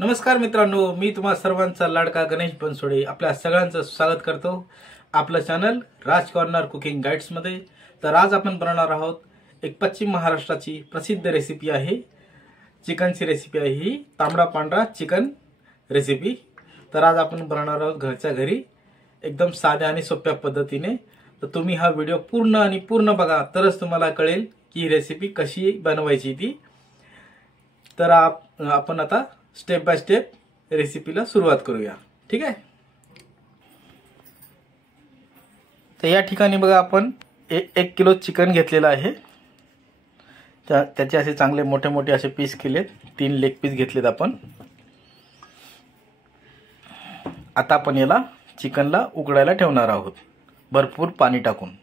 नमस्कार मित्रांनो, मी तुम्हा सर्वांचा लाडका गणेश बनसोडे आपल्या सगळ्यांचं स्वागत करतो आपलं चॅनल राज कॉर्नर कुकिंग गाईड्स मध्ये। तर आज आपण बनवणार आहोत एक पश्चिम महाराष्ट्राची प्रसिद्ध रेसिपी आहे, चिकनची रेसिपी आहे ही तांबडा पांढरा चिकन रेसिपी। तर आज आपण बनवणार आहोत घरच्या घरी एकदम साध्या आणि सोप्या पद्धतीने। तर तुम्ही हा व्हिडिओ पूर्ण बघा तरच तुम्हाला कळेल की ही रेसिपी कशी बनवायची ती। तर आपण आता स्टेप बाय स्टेप रेसिपीला सुरुवात करूया, ठीक आहे। तर या ठिकाणी बघा आपण 1 किलो चिकन घेतलेला आहे। त्याचे असे चांगले मोठे मोठे असे पीस केलेत, 3 लेग पीस घेतलेत आपण। आता आपण याला चिकनला उकडायला ठेवणार आहोत भरपूर पाणी टाकून।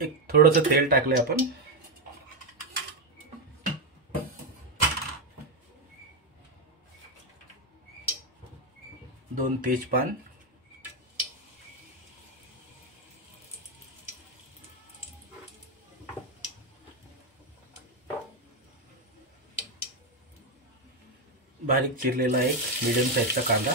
एक थोडंसं तेल टाकले आपण, 2 तेजपान, बारीक चिरलेला एक मीडियम साइजचा कांदा,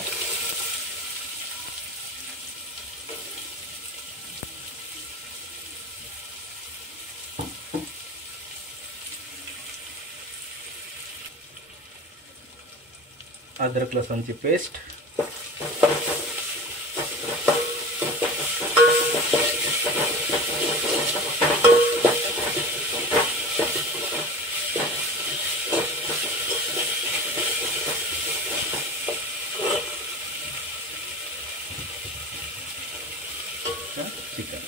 अदरक लसूणची पेस्ट, चिकन।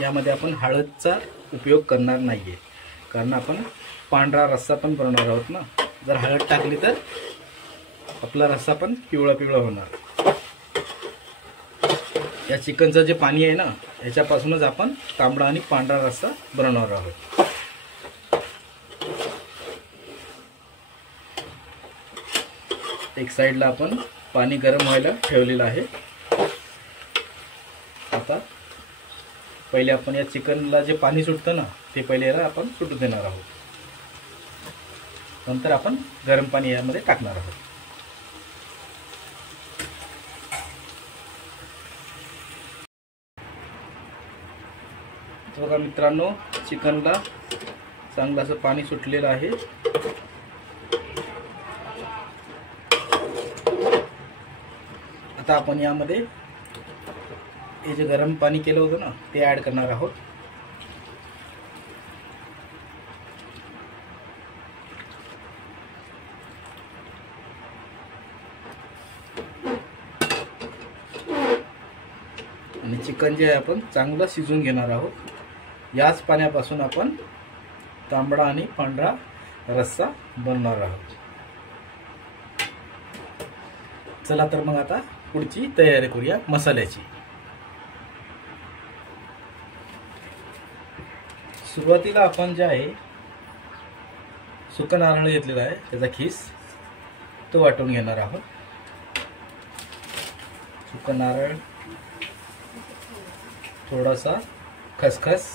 यामध्ये आपण हळदचा उपयोग करणार नाहीये, कारण आपण पांढरा रस्सा पण बनवणार आहोत ना। जर हळद टाकली तर आपला रस्सा पण पिवळा पिवळा होणार। या चिकनचं जे पाणी आहे ना, याच्यापासूनच आपण तांबडा आणि पांढरा रस्सा बनवणार आहोत। एक साइडला आपण पाणी गरम व्हायला ठेवलेलं आहे। आता पहिले आपण या चिकनला जे पाणी सुटतं ना, ते पहिले याला आपण सुटू देणार आहोत। नंतर आपण गरम पाणी यामध्ये टाकणार आहोत। बघा मित्रांनो, चिकनला चांगलं असं पाणी सुटलेलं आहे। आता आपण यामध्ये हे जे गरम पाणी केलं होतं ना, ते ऍड करणार आहोत। आणि चिकन जे आहे आपण चांगलं शिजवून घेणार आहोत। याच पाण्यापासून आपण तांबडा आणि पांढरा रस्सा बनवणार आहोत। चला तर मग आता पुढची तयारी करूया मसाल्याची। सुरुवातीला आपण जे आहे सुका नारळ घेतलेला आहे, त्याचा खीस तो वाटून घेणार आहोत। सुका नारळ, थोडासा खसखस,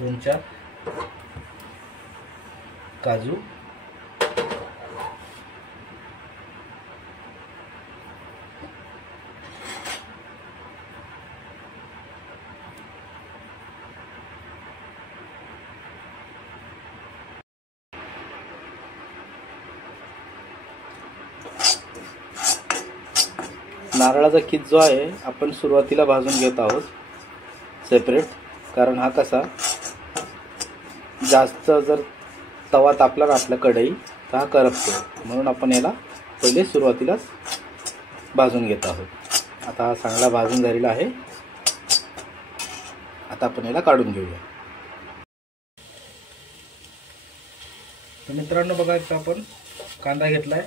दोन चार काजू, नारळाचा खीस जो आहे आपण सुरुवातीला भाजून घेत आहोत सेपरेट, कारण हा कसा जास्त जर तवा तापला ना आपल्या कढई तर हा करपतो, म्हणून आपण याला पहिले सुरुवातीलाच भाजून घेत आहोत। आता हा चांगला भाजून झालेला आहे। आता आपण याला काढून घेऊया। तर मित्रांनो बघा, इथं आपण कांदा घेतलाय,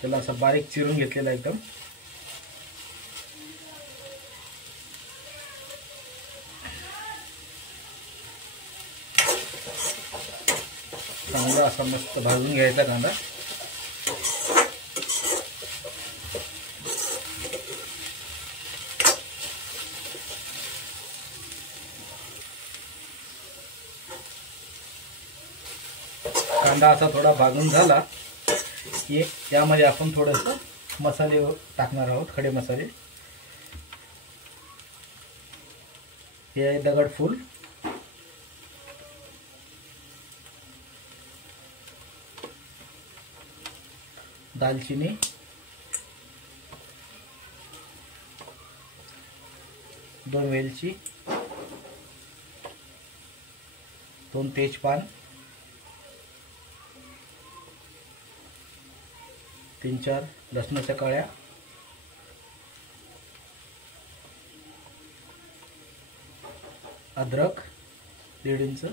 त्याला असा बारीक चिरून घेतलेला एकदम. चांगला असा मस्त भाजून घ्यायचा कांदा. कांदा असा थोडा भाजून झाला की यामध्ये आपण थोडंसं मसाले टाकणार आहोत, खडे मसाले. हे आहे दगडफूल, दालचिनी, 2 वेलची, 2 तेजपान, 3-4 लसणाच्या काळ्या, अद्रक 1.5 इंच,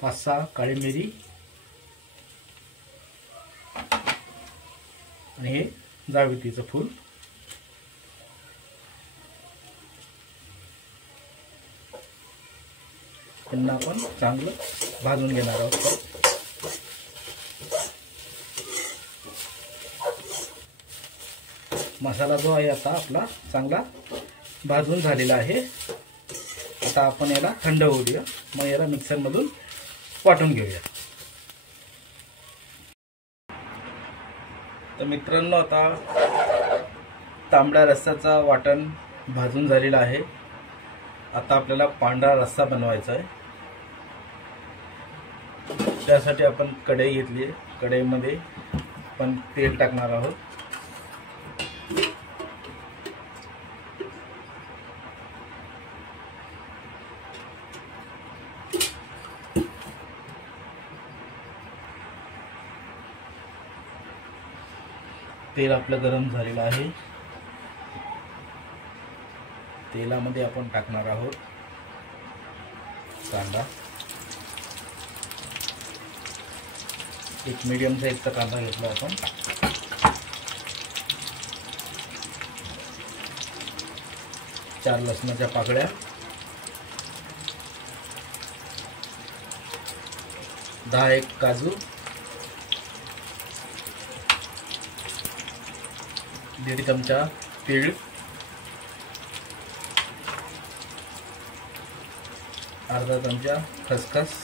पाच 6 काळी मिरी आणि हे जावित्रीचं फूल. त्यांना आपण चांगलं भाजून घेणार आहोत. मसाला जो आहे आता आपला चांगला भाजून झालेला आहे. आता आपण याला थंड होऊ देऊया, मग याला मिक्सर मधून वाटून घेऊया. तर मित्रांनो, आता तांबड्या रस्साचा वाटण भाजून झालेला आहे. आता आपल्याला पांढरा रस्सा बनवायचा आहे. त्यासाठी आपण कढई घेतली आहे. कढईमध्ये आपण तेल टाकणार आहोत. तेल आपलं गरम झालेलं आहे. तेलामध्ये आपण टाकणार आहोत कांदा. एक मीडियम साईजचा कांदा घेतला आपण. चार लसणाच्या पाकळ्या, 10-1 काजू, 1.5 चमचा तीळ, अर्धा चमचा खसखस,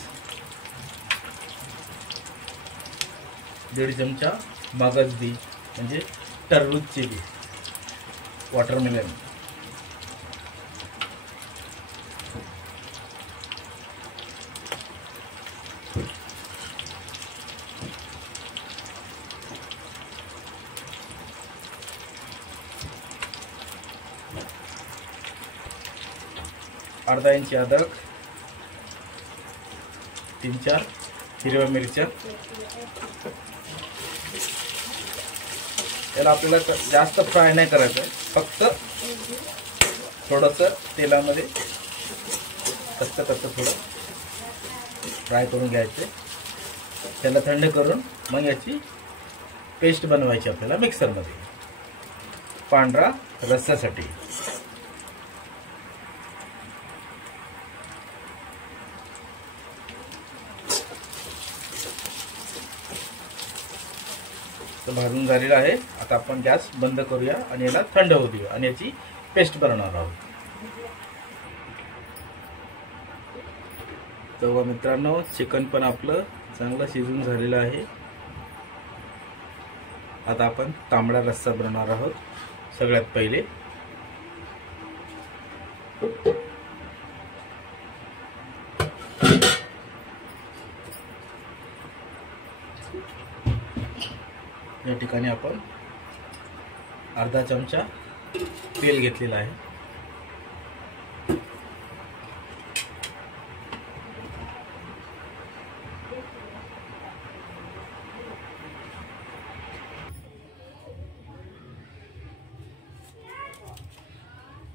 1.5 चमचा मगज बी म्हणजे टरबूजचे बी, वॉटरमेलन, अर्धा इंच अद्रक, 3-4 हिरव्या मिरच्या. याला आपल्याला जास्त फ्राय नाही करायचं, फक्त थोडंसं तेलामध्ये कच्चं थोडं फ्राय करून घ्यायचे. त्याला थंड करून मग याची पेस्ट बनवायची आपल्याला मिक्सरमध्ये पांढरा रस्स्यासाठी. तर भाजून झालेला आहे. आता आपण गॅस बंद करूया आणि याला थंड होऊ देऊया आणि याची पेस्ट बनवणार आहोत. तर मित्रांनो, चिकन पण आपलं चांगलं शिजून झालेलं आहे. आता आपण तांबडा रस्सा बनवणार आहोत. सगळ्यात पहिले या ठिकाणी आपण अर्धा चमचा तेल घेतलेला आहे.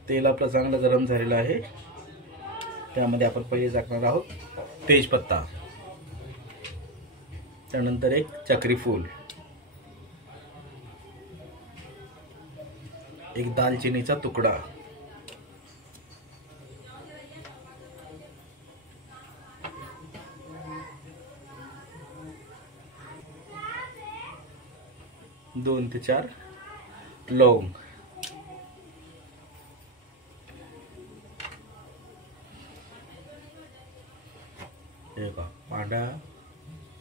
तेल आपलं चांगलं गरम झालेलं आहे. त्यामध्ये आपण पहिले टाकणार आहोत तेजपत्ता, त्यानंतर एक चक्री फूल, एक दालचिनीचा तुकडा, दोन ते चार लवंग, हे बघा पांढऱ्या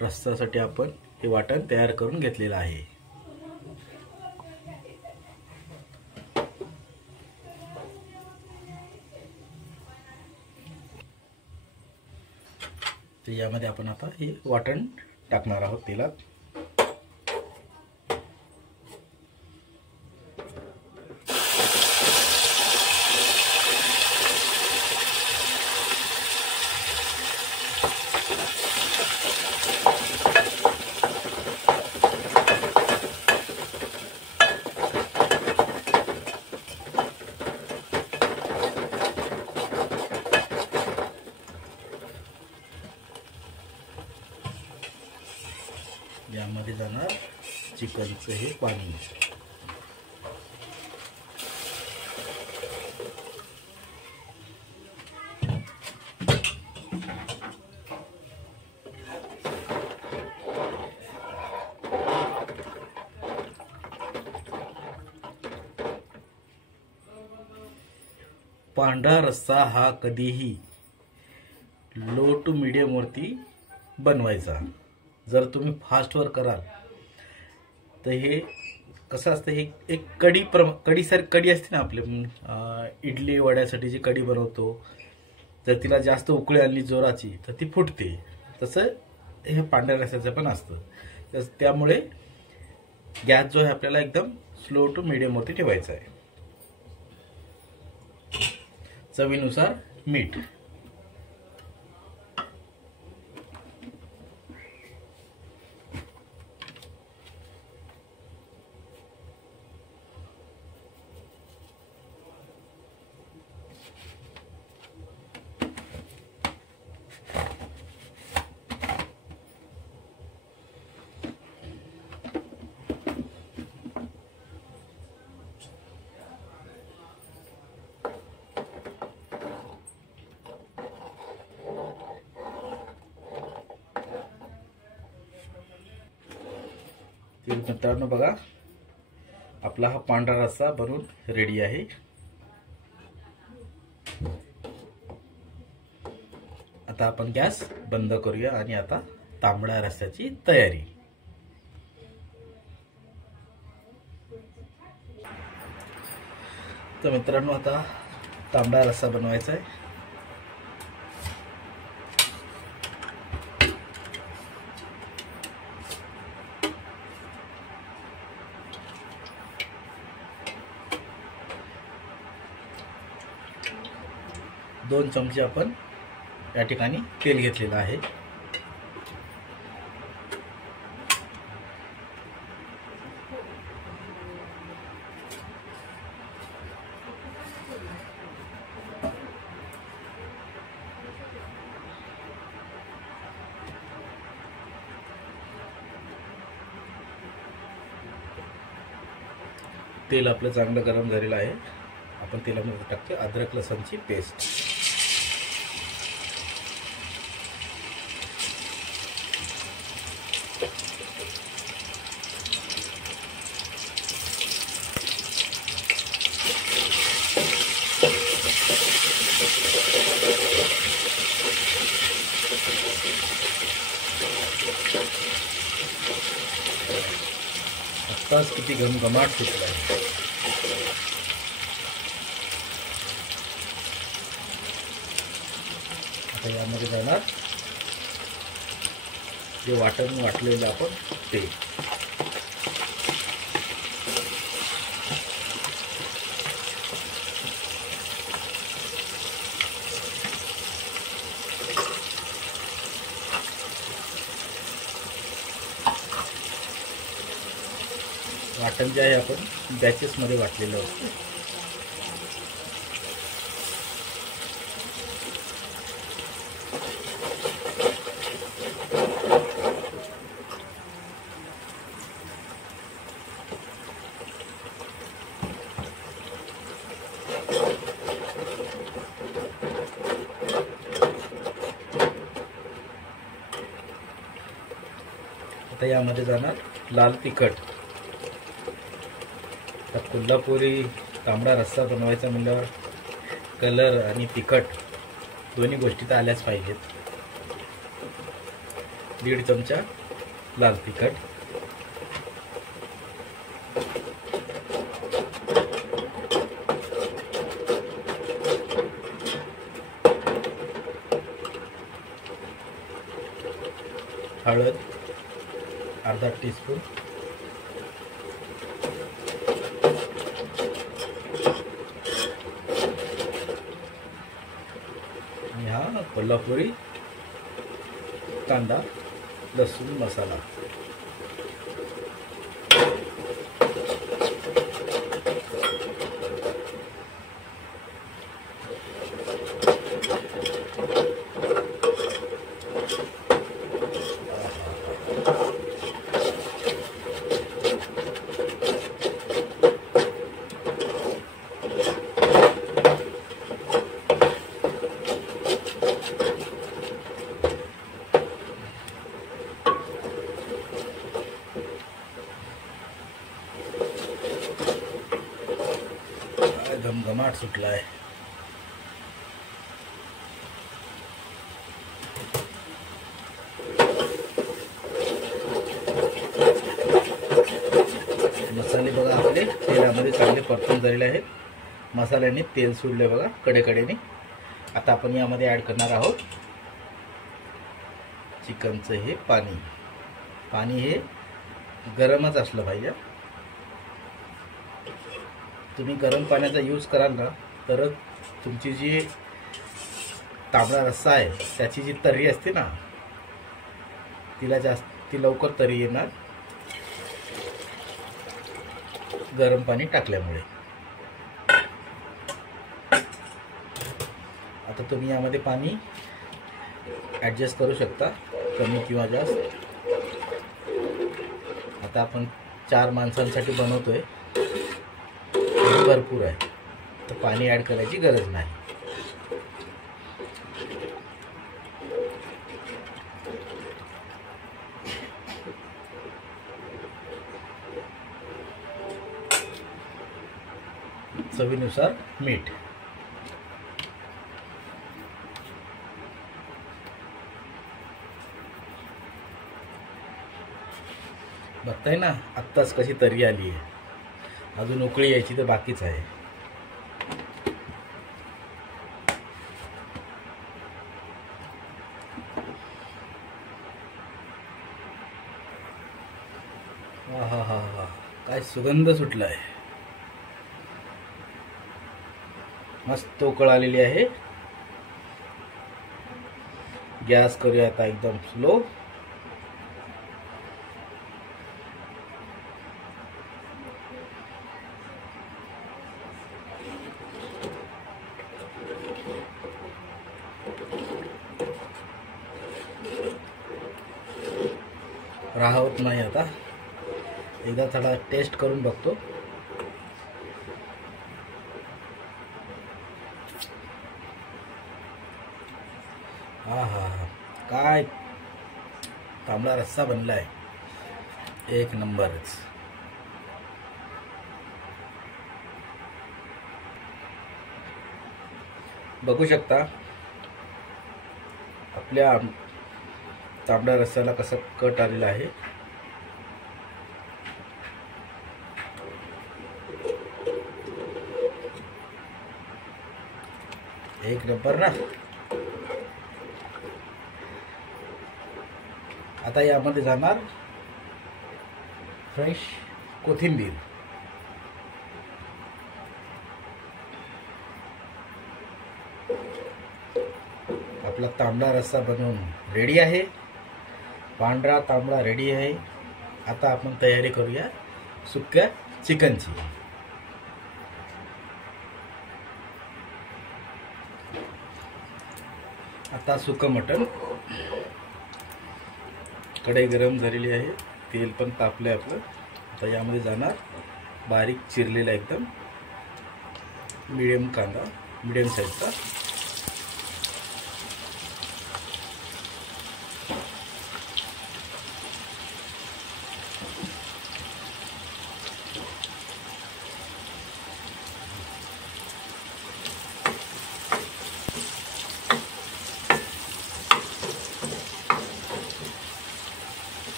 रस्स्यासाठी आपण हे वाटण तयार करून घेतलेलं आहे. तर यामध्ये आपण आता हे वाटण टाकणार आहोत तेलात. यामध्ये जाणार चिकनचं हे पाणी. पांढरा रस्सा हा कधीही लो टू मीडियम वरती बनवायचा. जर तुम्ही फास्टवर कराल तर हे कसं असतं, हे एक कढी असते ना आपले इडली वड्यासाठी जी कढी बनवतो, जर तिला जास्त उकळी आणली जोराची तर ती फुटते. तसं हे पांढऱ्या रस्स्याचं पण असतं. त्यामुळे गॅस जो आहे आपल्याला एकदम स्लो टू मीडियम वरती ठेवायचा आहे. चवीनुसार मीठ, मित्रांनो बघा आपला हा पांढरा रस्सा बनवून रेडी आहे. आता आपण गॅस बंद करूया आणि आता तांबडा रस्स्याची तयारी. तर मित्रांनो आता तांबडा रस्सा बनवायचा आहे. दोन चमचे आपण या ठिकाणी तेल घेतलेलं आहे. तेल आपलं चांगलं गरम झालेलं आहे. आपण तेलामध्ये टाकतो अद्रक लसूणची पेस्ट, आत्ताच किती घमघमाट सुटला आहे. आता यामध्ये जाणार जे वाटण वाटलेलं आपण ते. वाटण जे आहे आपण बॅचेस मध्ये वाटलेलं असतं. आता यामध्ये जाणार लाल तिखट. तर कोल्हापुरी तांबडा रस्सा बनवायचा म्हणल्यावर कलर आणि तिखट दोन्ही गोष्टी तर आल्याच पाहिजेत. 1.5 चमचा लाल तिखट, हळद अर्धा टीस्पून, आणि हा कोल्हापुरी कांदा लसूण मसाला. घमघमाट सुटला आहे. मसाले बघा आपले तेलामध्ये चांगले परतून झालेले आहेत. मसाल्याने तेल सुटले बघा कडेकडेने. आता आपण यामध्ये ॲड करणार आहोत चिकनचं हे पाणी. पाणी हे गरमच असलं पाहिजे. तुम्ही गरम पाण्याचा यूज कराल ना तर तुमची जी तांबडा रस्सा आहे त्याची जी तर्री असते ना ती लवकर तर्री येणार गरम पाणी टाकल्यामुळे. आता तुम्ही यामध्ये पाणी ॲडजस्ट करू शकता कमी किंवा जास्त. आता आपण 4 माणसांसाठी बनवतोय, भरपूर आहे तर पाणी ॲड करायची गरज नाही. चवीनुसार मीठ. बघताय ना आत्ताच कशी तर्री आली आहे. अजून उकळी यायची तर बाकीच आहे. हा हा हा, काय सुगंध सुटला आहे. मस्त उकळ आलेली आहे. गॅस करूया आता एकदम स्लो. राहत नाही. आता एकदा थोडा टेस्ट करून बघतो. हा हा हा, काय तांबडा रस्सा बनलाय, एक नंबरच. बघू शकता आपल्या तांबडा रस्स्याला कसा कट आलेला आहे. एक नंबर ना. आता यामध्ये जाणार फ्रेश कोथिंबीर. आपला तांबडा रस्सा बनवून रेडी आहे. पांढरा तांबडा रेडी आहे. आता आपण तयारी करूया सुक्या चिकनची. आता सुकं मटण. कढई गरम झालेली आहे, तेल पण तापले आपलं. आता यामध्ये जाणार बारीक चिरलेला एकदम मीडियम कांदा, मीडियम साईजचा.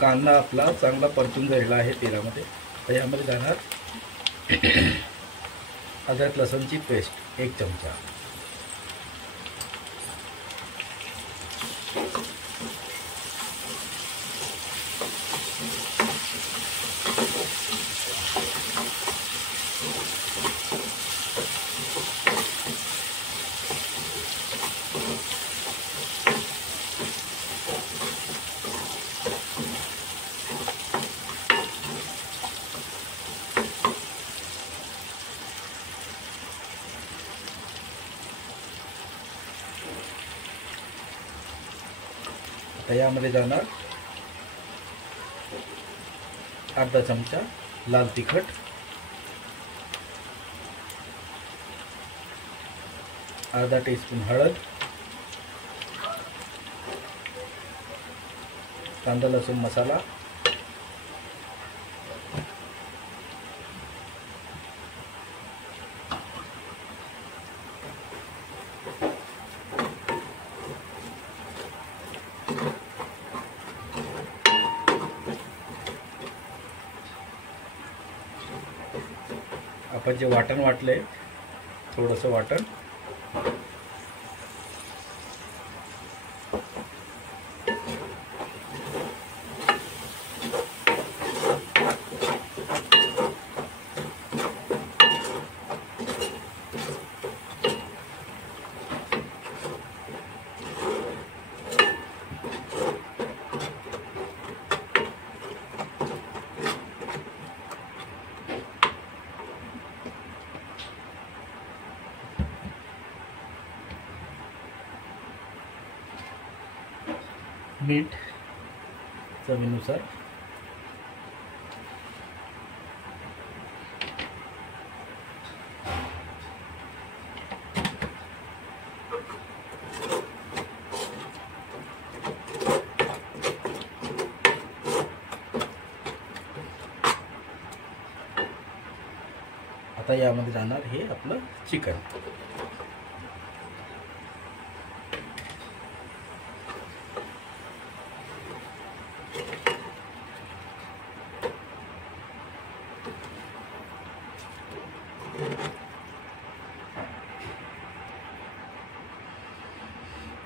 कांदा आपला चांगला परतून झालेला आहे तेलामध्ये. तर यामध्ये जाणार अद्रक लसूणची पेस्ट 1 चमचा. तर यामध्ये जाणार अर्धा चमचा लाल तिखट, अर्धा टीस्पून हळद, कांदा लसूण मसाला, आपण जे वाटण वाटले थोडंसं वाटण, मीठ चवीनुसार, आता यामध्ये जाणार हे आपलं चिकन.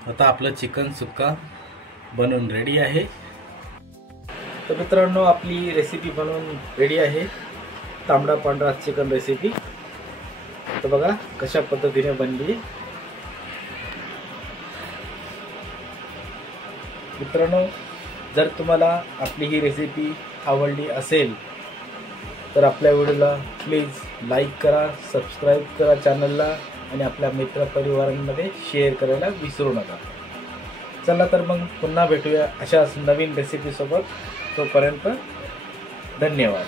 आता आपलं चिकन सुक्का बनवून रेडी आहे. तर मित्रांनो, आपली रेसिपी बनवून रेडी आहे, तांबडा पांढरा चिकन रेसिपी. तर बघा कशा पद्धतीने बनली. मित्रांनो, जर तुम्हाला आपली ही रेसिपी आवडली असेल तर आपल्या व्हिडिओला प्लीज लाईक करा, सबस्क्राईब करा चॅनलला आणि आपल्या मित्रपरिवारांमध्ये शेअर करायला विसरू नका. चला तर मग पुन्हा भेटूया अशाच नवीन रेसिपीसोबत. तोपर्यंत धन्यवाद.